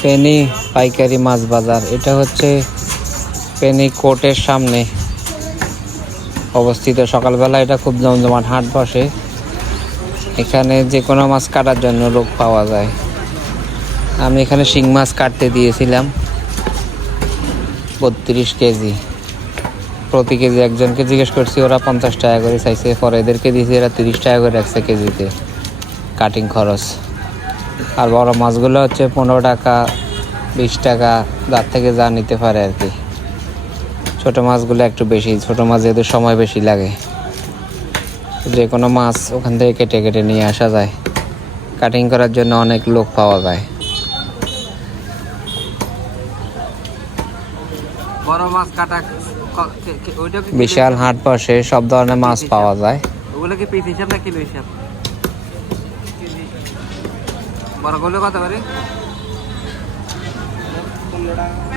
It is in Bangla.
ফেনী পাইকারি মাছ বাজার, এটা হচ্ছে ফেনী কোর্টের সামনে অবস্থিত। সকালবেলা এটা খুব জমজমাট হাট বসে। এখানে যে কোনো মাছ কাটার জন্য লোক পাওয়া যায়। আমি এখানে শিং মাছ কাটতে দিয়েছিলাম 32 কেজি। প্রতি কেজি একজনকে জিজ্ঞেস করছি, ওরা 50 টাকা করে চাইছে। পরে এদেরকে দিয়েছি, এরা 30 টাকা করে রাখছে কেজিতে কাটিং খরচ। আর বড় মাছগুলো হচ্ছে 15 টাকা 20 টাকা, যার থেকে যা নিতে পারে আর কি। ছোটো মাছগুলো একটু বেশি, ছোটো মাছ যেহেতু সময় বেশি লাগে। যে কোনো মাছ ওখান থেকে কেটে কেটে নিয়ে আসা যায়, কাটিং করার জন্য অনেক লোক পাওয়া যায়। বড় মাছ কাটা বিশাল হাট বসে, সব ধরনের মাছ পাওয়া যায়। ওগুলো কি পিস হিসাব না কিলো হিসাব? বড়গুলো কত করে? 15 টাকা।